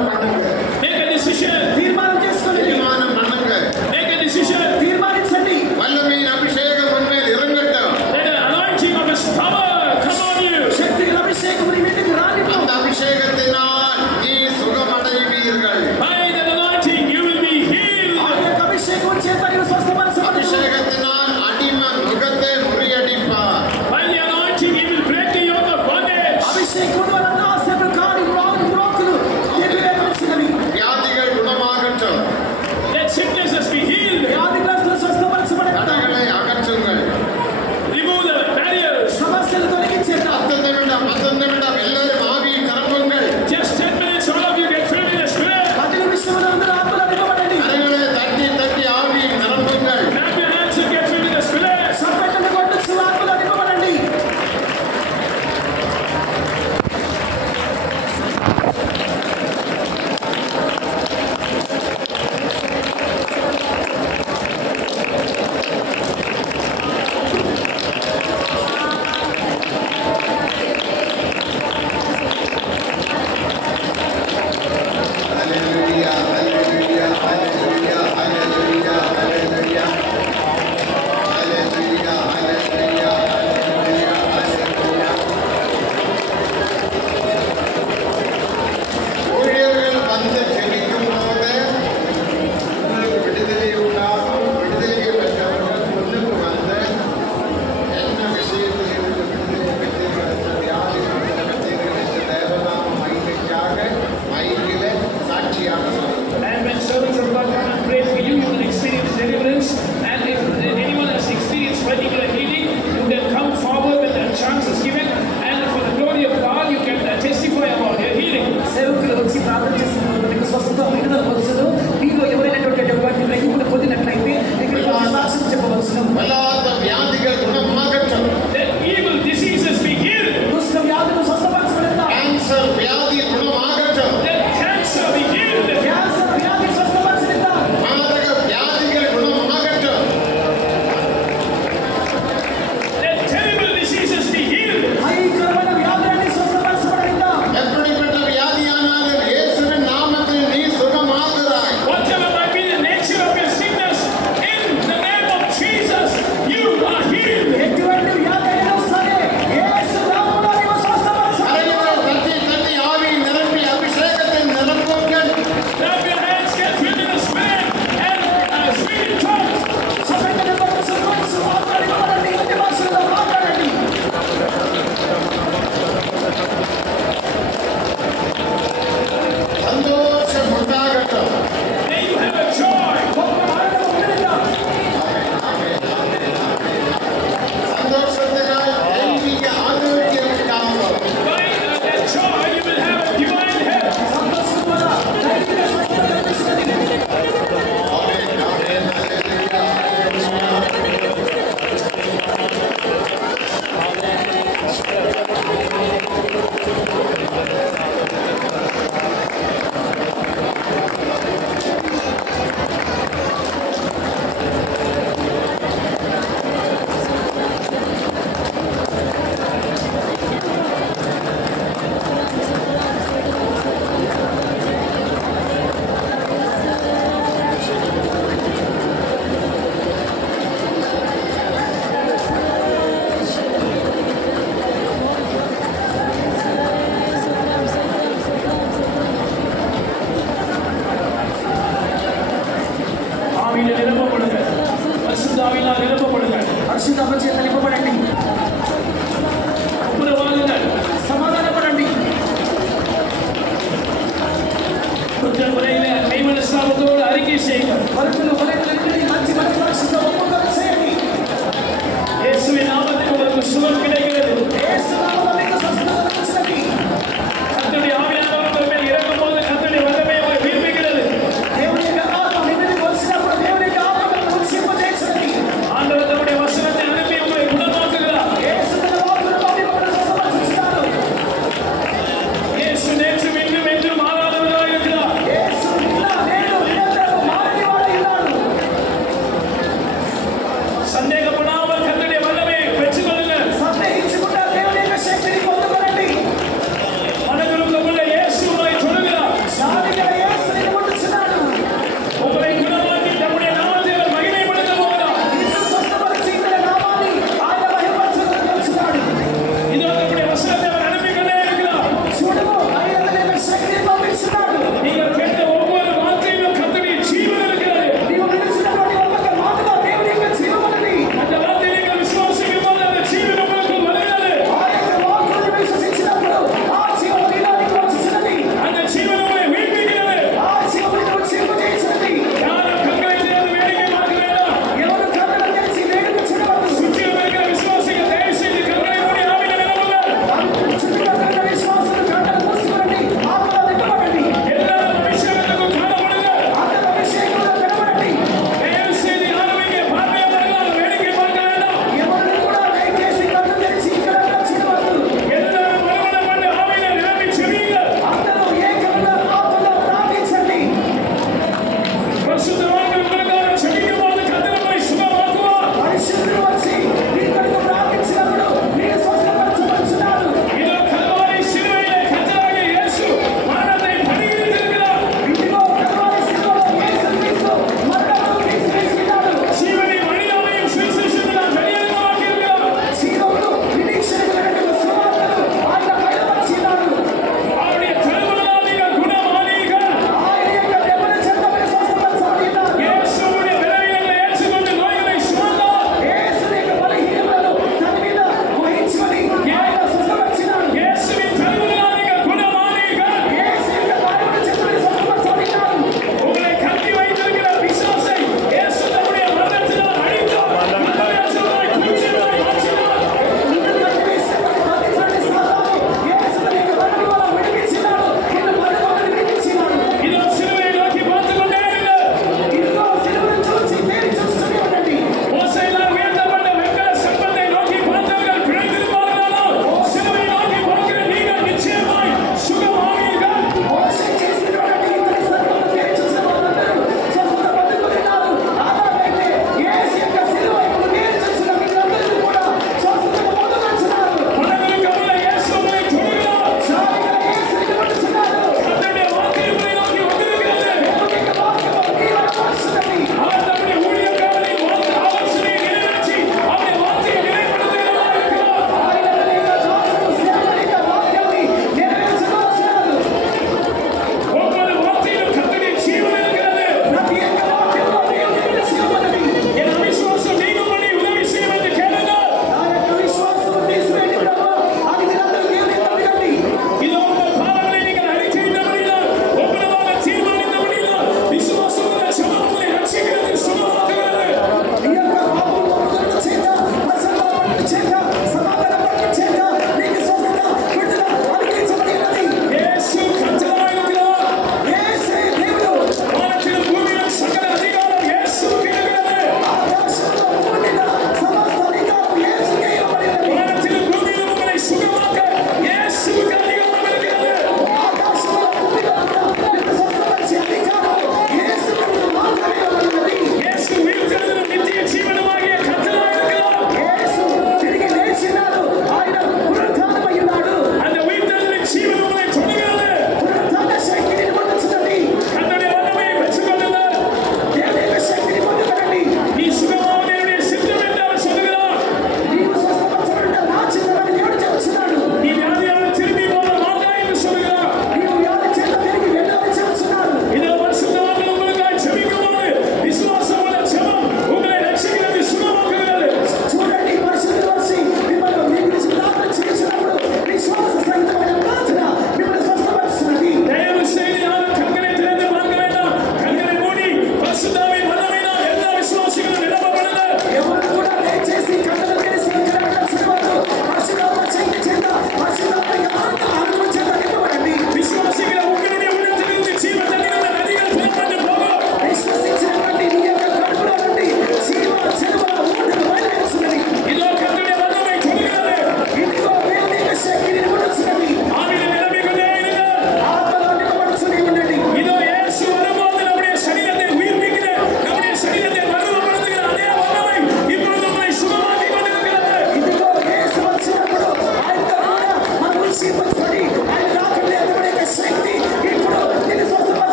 Yes,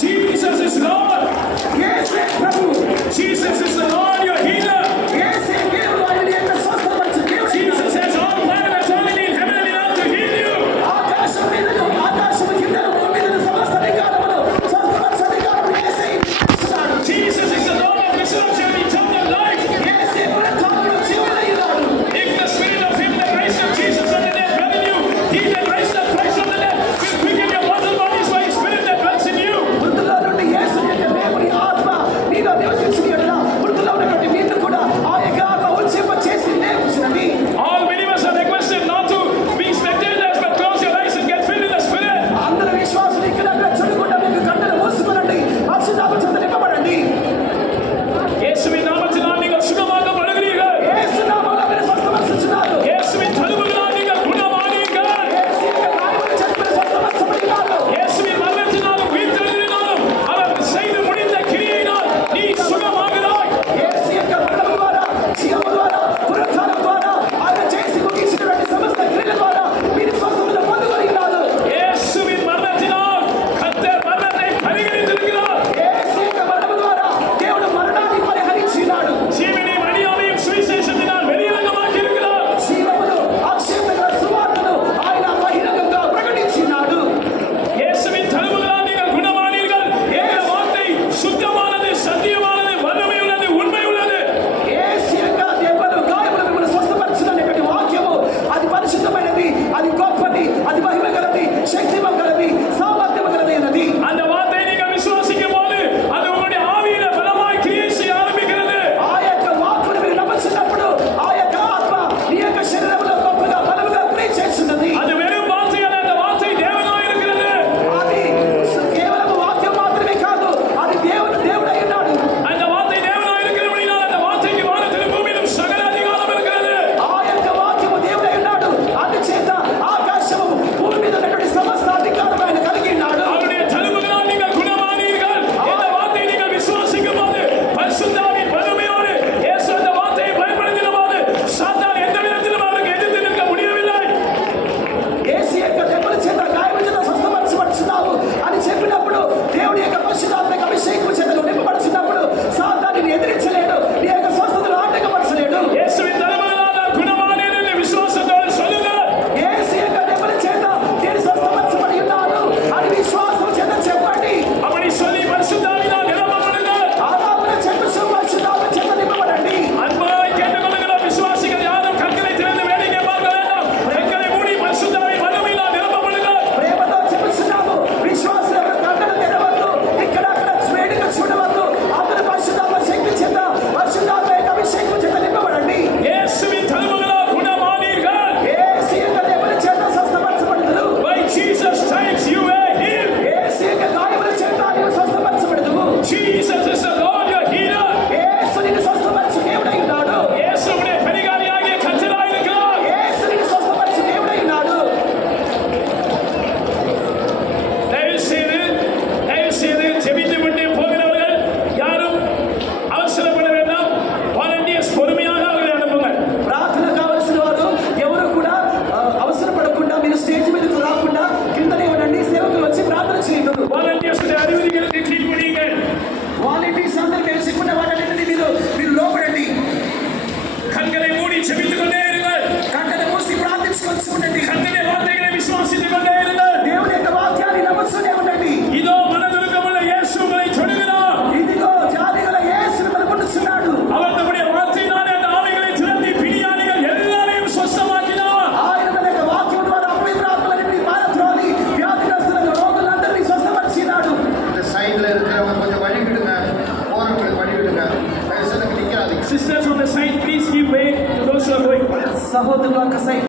Jesus is Lord. యేసే ప్రభు. Jesus is the Lord, your healer. యేసే దేవుడు, ఆయన యొక్క స్వస్థపరచు దేవుడు. Jesus has all power and authority in heaven and in earth to heal you. ఆకాశం మీదను ఆకాశం కిందను భూమి మీదను సమస్త అధికారములు స్వస్థపరచు అధికారములు యేసే ఇస్తున్నాడు. Jesus is the Lord of resurrection and eternal life. యేసే పునరుత్థానమును జీవనయ్యున్నాడు. If the spirit of him that raised up Jesus from the dead dwell in you, he that raised up Christ from the dead will quicken your mortal bodies by his spirit that dwells in you. మృతుల్లో నుండి యేసు యొక్క దేవుని ఆత్మ నీలో నివసించును ఎడల మృతుల్లో ఉన్నటువంటి నిన్ను కూడా ఆ యొక్క ఆత్మ ఉజ్జీవింపచేసి లేపుచున్నది. All believers are requested not to be spectators but close your eyes and get filled in the spirit. అందరూ విశ్వాసులు ఇక్కడ అక్కడ చూడకుండా మీకు కన్నులు మూసుకొనండి, పరిశుద్ధాత్మ చేత నింపబడండి. యేసుவின் நாமத்தினால் நீங்கள் சுகமாக்கப்படுகிறீர்கள். యేసు నామములో మీరు స్వస్థపరచుచున్నారు. యేசுவின் தழும்புகளால் நீங்கள் குணமானீர்கள். యేసు యొక్క గాయముల చేత మీరు స్వస్థపరచబడినారు. இயேசுவின் மரணத்தினாலும் உயிர்த்தெழுதலினாலும் அவர் செய்து முடித்த கிரியையினால் நீ சுகமாகிறாய். యేసు యొక్క మరణం ద్వారా, జీవము ద్వారా, పునరుత్థానం ద్వారా, ఆయన చేసి ముగించినటువంటి సమస్త క్రియల ద్వారా మీరు స్వస్థతను పొందగలిగినారు. இயேசுவின் மரணத்தினால் கர்த்தர் மரணத்தை பரிகரித்திருக்கிறார். యేసు యొక్క మరణం ద్వారా దేవుడు మరణాన్ని పరిహరించినాడు. ஜீவனையும் அழியாமையும் சுவிசேஷத்தினால் வெளியரங்கமாக்கி இருக்கிறார். జీవమును అక్షయమైన సువార్తను ఆయన బహిరంగంగా ప్రకటించినాడు. இயேசுவின் தழும்புகளால் நீங்கள் குணமானீர்கள் என்ற வார்த்தை சுத்தமானது, சத்தியமானது, வல்லமை உள்ளது, உண்மை உள்ளது. యేసు యొక్క దెబ్బలు, గాయములు మిమ్మల్ని స్వస్థపరచుననేటువంటి వాక్యము అది పరిశుద్ధమైనది, అది గొప్పది, అది మహిమ గలది, శక్తిమం గలది, సామర్థ్యము గలది అన్నది. அந்த வார்த்தையை நீங்கள் விசுவாசிக்கும் போது அது உங்களுடைய ஆவியில பலமாய் கிரியை செய்ய ஆரம்பிக்கிறது. ఆ యొక్క వాక్కును మీరు నమ్ముచున్నప్పుడు ఆ యొక్క ఆత్మ నీ యొక్క శరీరంలో గొప్పగా బలముగా క్రియ చేస్తున్నది. அது வெறும் வார்த்தை அல்ல, அந்த வார்த்தை தேவனாய் இருக்கிறது. అది కేవలం వాక్యం మాత్రమే కాదు, అది దేవుడై ఉన్నాడు. அந்த வார்த்தை தேவனாய் இருக்கிறபடியால் அந்த வார்த்தைக்கு வானத்திலும் பூமியிலும் சகல அதிகாரம் இருக்கிறது. ఆ యొక్క వాక్యము దేవుడై ఉన్నాడు, అందుచేత ఆకాశము భూమి మీద ఉన్నటువంటి సమస్త అధికారం ఆయన కలిగి ఉన్నాడు. அவருடைய தழும்புகளால் நீங்கள் குணமானீர்கள் என்ற வார்த்தையை நீங்கள் விசுவாசிக்கும் போது பரிசுத்தாவின் வல்லமையோடு இயேசு அந்த வார்த்தையை பயன்படுத்தின போது சாத்தான் எந்த விதத்திலும் அவருக்கு எதிர்த்து நிற்க முடியவில்லை. యేసు యొక్క దెబ్బల చేత, గాయముల చేత స్వస్థపరచబడుచున్నావు అని చెప్పినప్పుడు, దేవుని యొక్క పరిశుద్ధాత్మ అభిషేకము చేత నువ్వు నింపబడుచున్నప్పుడు సాతానుని ఎదిరించలేడు, నీ యొక్క స్వస్థతను ఆటంకపరచలేడు. இயேசுவின் தழும்புகளால் நான் குணமானேன் என்று விசுவாசத்தோடு சொல்லுங்கள். యేసు యొక్క దెబ్బల చేత నేను స్వస్థపరచబడి ఉన్నాను అని విశ్వాసం చేత చెప్పండి. அப்படி சொல்லி பரிசுத்தாவினால் நிரப்பப்படுங்கள். ఆరాధన చెప్పుచు పరిశుద్ధాత్మ చేత నింపబడండి. அன்பாய் கேட்டுக்கொள்ளுகிற விசுவாசிகள் யாரும் கண்களை திறந்து வேடிக்கை பார்க்க வேண்டாம். கண்களை மூடி பரிசுத்தாவின் வல்லமையினால் நிரப்பப்படுங்கள். ప్రేమతో చెప్పుచున్నాము, విశ్వాసం ఎవరు కన్నులు తెరవద్దు, ఇక్కడ అక్కడ వేడుక చూడవద్దు, అందరూ పరిశుద్ధాత్మ శక్తి చేత, పరిశుద్ధాత్మ యొక్క అభిషేకం చేత నింపబడండి. இயேசுவின் தழும்புகளால் குணமானீர்கள். యేసు యొక్క దెబ్బల చేత స్వస్థపరచబడుదురు. By Jesus' stripes you were healed. యేసు యొక్క గాయముల చేత నీవు స్వస్థపరచబడుదువు. Jesus is the Lord, your healer. యేసు నిన్ను స్వస్థపరచు దేవుడై ఉన్నాడు. இயேசு உடைய பரிகாரியாகிய கர்த்தராய் இருக்கிறார். యేసు నిన్ను స్వస్థపరచు దేవుడై ఉన్నాడు. தயவு செய்து ஜெபித்து விட்டு போகிறவர்கள் யாரும் அவசரப்பட வேண்டாம். வாலண்டியர்ஸ் பொறுமையாக அவர்களை அனுப்புங்கள். ప్రార్థన కావలసిన వారు ఎవరు కూడా అవసరపడకుండా మీరు స్టేజ్ మీదకు రాకుండా కిందనే ఉండండి. సేవకులు వచ్చి ప్రార్థన చేయగలరు. வாலண்டியர்ஸ் அறிவுரைகளுக்கு கீழ்ப்படியுங்கள். వాలంటీర్స్ అందరూ తెలుసుకున్న వాటన్నిటిని మీరు లోపడండి. கண்களை மூடி ஜெபித்துக் கொண்டே இருங்கள். కట్టెలు మూసి ప్రార్థించుకొని ఉండండి. கர்த்தருடைய வார்த்தைகளை விசுவாசித்துக் கொண்டே இருங்கள். దేవుని యొక్క వాక్యాన్ని నమ్ముతూనే ఉండండి. இதோ மனதுருக்கமுள்ள இயேசு உங்களை தொடுகிறார். ఇదిగో జాతిగల యేసు మిమ్మల్ని ముట్టుచున్నాడు. அவர் தம்முடைய வார்த்தையினாலே அந்த ஆவிகளை திரட்டி பிணியாளிகள் எல்லாரையும் சுத்தமாக்கினார். ఆయన తన యొక్క వాక్యం ద్వారా అపవిత్ర ఆత్మలన్నిటిని పారద్రోలి వ్యాధిగ్రస్తులను, రోగులందరినీ స్వస్థపరిచినాడు. இந்த சைடுல இருக்கிறவங்க கொஞ்சம் வழி விடுங்க, போறவங்களுக்கு வழி விடுங்க, தயவுசெய்து நிக்காதீங்க. Sisters on the side, please give way to those who are going. సహోదరుల యొక్క సైతం